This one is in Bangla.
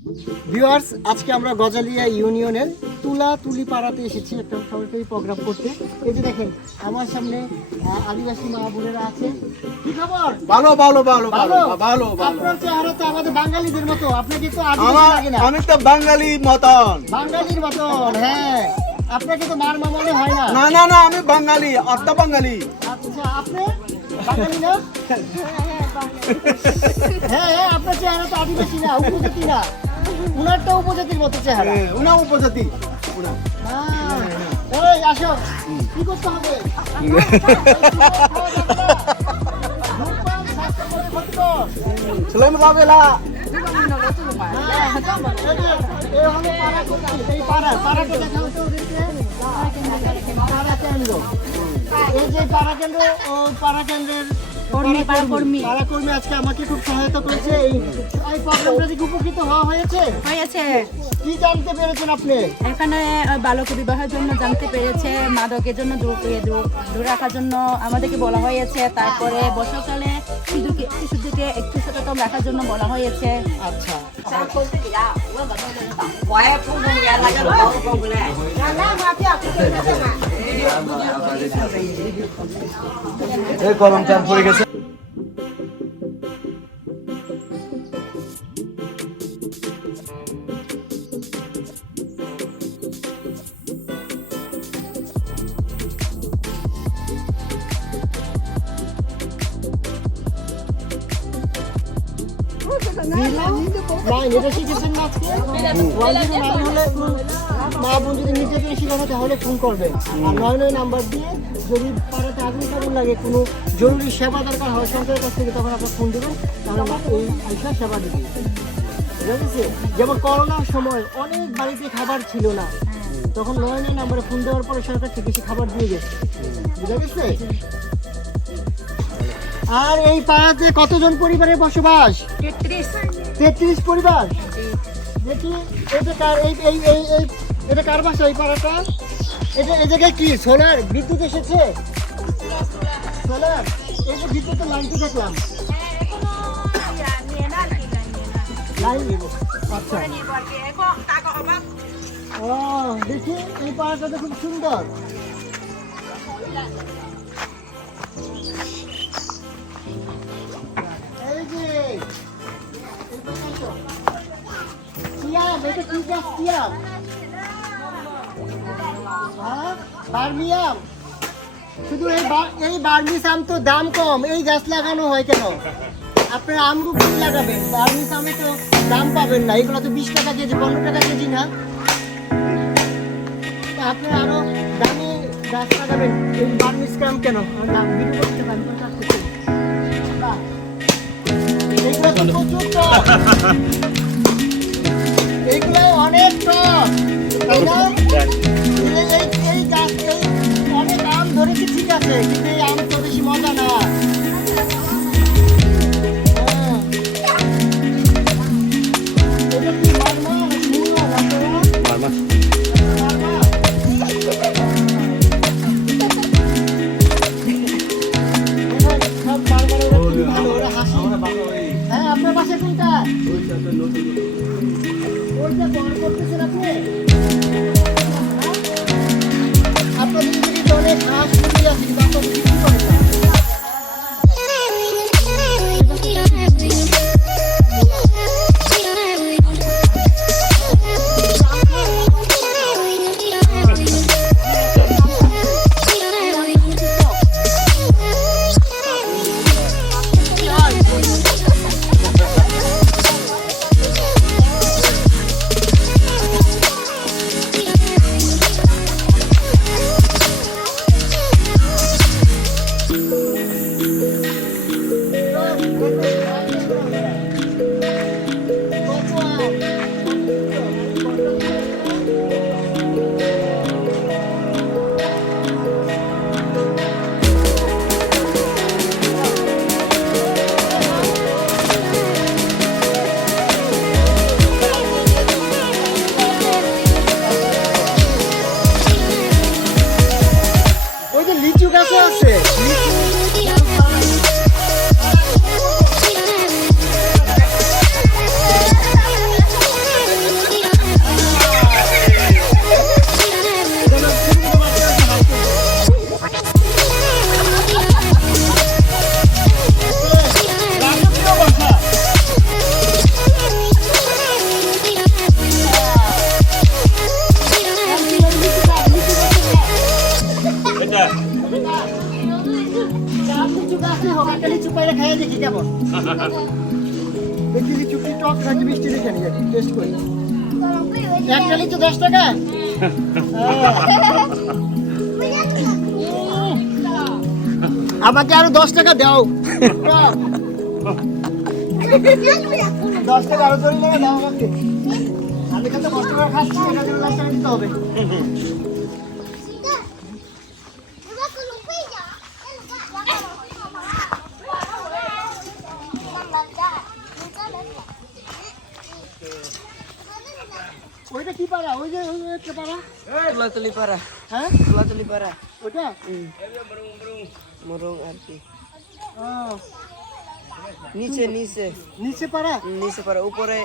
ভিউয়ার্স, আজকে আমরা গজালিয়া ইউনিয়নের তুলি পাড়াতে এসেছি একটা সরকারি প্রোগ্রাম করতে। এই যে দেখেন আমার সামনে আদিবাসী মা বোনেরা আছে। কি খবর? ভালো ভালো ভালো ভালো ভালো। আপনার চেহারা তো আমাদের বাঙালিদের মতো, আপনাকে তো আদিবাসী লাগে না। আমি তো বাঙালি মতন। বাঙালির মতন, হ্যাঁ। আপনাকে তো মার মনে হয় না। না না না, আমি বাঙালি, আত্মা বাঙালি। আচ্ছা, আপনি বাঙালি না? হ্যাঁ, আপনার চেহারা তো আদিবাসী না, উপজাতি না। উনারটা উপজাতির মতো চেহারা। উনা উপজাতি। ওই আসো, কি করতে হবে? সুলাইম রাবেলা। এই পাড়াটা দেখাও তো ওদেরকে। পাড়া কেন্দ্র, এই যে পাড়া কেন্দ্র, ও পাড়া কেন্দ্রের পাড়াকর্মী আজকে আমাকে খুব সহায়তা করেছে। এই প্রোগ্রামটা থেকে উপকৃত হওয়া হয়েছে। কি জানতে পেরেছেন আপনি? এখানে বালক বিবাহের জন্য জানতে পেরেছে, মাদকের জন্য দূর রাখার জন্য আমাদেরকে বলা হয়েছে। তারপরে বর্ষাকালে শিশুদেরকে একটু সচেতন রাখার জন্য বলা হয়েছে। আচ্ছা, গরম চাপ পড়ে গেছে। মা বোন যদি নিজেকে শিখানো তাহলে ফোন করবেন। আর ৯৯ নাম্বার দিয়ে যদি পাড়াতে আগুন লাগে, কোনো জরুরি সেবা দরকার হয় সরকারের কাছ থেকে, তখন আপনার ফোন দেবেন, তাহলে আমরা এই আইসা সেবা দেবো। বুঝা গেছে? যেমন করোনার সময় অনেক বাড়িতে খাবার ছিল না, তখন ৯৯ নাম্বারে ফোন দেওয়ার পরে সরকার থেকে বেশি খাবার দিয়ে গেছে। বুঝা গেছে? আর এই পাড়াতে কতজন পরিবারের বসবাস? 33 পরিবার। দেখি এটা কার বাসা? এই পাড়াটা এই জায়গায় কি সোলার বিদ্যুৎ এসেছে? সোলার, এই যে বিদ্যুতের লাইনটি দেখলাম। আচ্ছা, ও দেখি এই পাড়াটা তো খুব সুন্দর। এই যে এটা কি গাছ? বার্মিয়াম। শুধু এই বার্মিস আম তো দাম কম, এই গাছ লাগানো হয় কেন? আপনারা আমরু ফুল লাগাবেন, বার্মিস আমে তো দাম পাবেন না। এগুলো তো 20 টাকা কেজি, 15 টাকা কেজি না। আপনারা আরো দামি গাছ লাগাবেন। এই বার্মিস আম কেন দাম বিক্রি করতে পারেন? এগুলো তো প্রচুর টক, এগুলো অনেক টক, তাই না? এই গাছ অনেক আম ধরেছি, ঠিক আছে, কিন্তু এই আম তো বেশি মজা না। এটা কি বার্মা? হ্যাঁ, আপনার বাসা কোনটা? ওইটা বড় করতেছেন আপনি? আপনাদের যদি অনেক হাঁস মুরগি আছে, কিন্তু আপনাদের লিচু গাছ হোক, একটা লিচু পাইলে খাইয়ে দেখি কেমন। দেখি লিচু কি টক নাকি মিষ্টি দেখে নিয়ে টেস্ট করি। একটা লিচু 10 টাকা। আমাকে আরো 10 টাকা দাও। 10 টাকা আরো জোরে দাও আমাকে। আমি কত কষ্ট করে খাচ্ছি, এটা জন্য 10 টাকা দিতে হবে। ওইটা কি পাড়া? ওই যে একটা পাড়া, তুলাতুলি পাড়া। হ্যাঁ তুলাতুলি পাড়া। ওটা মরং আর কি ও, নিচে নিচে নিচে পাড়া। নিচে পাড়া, উপরে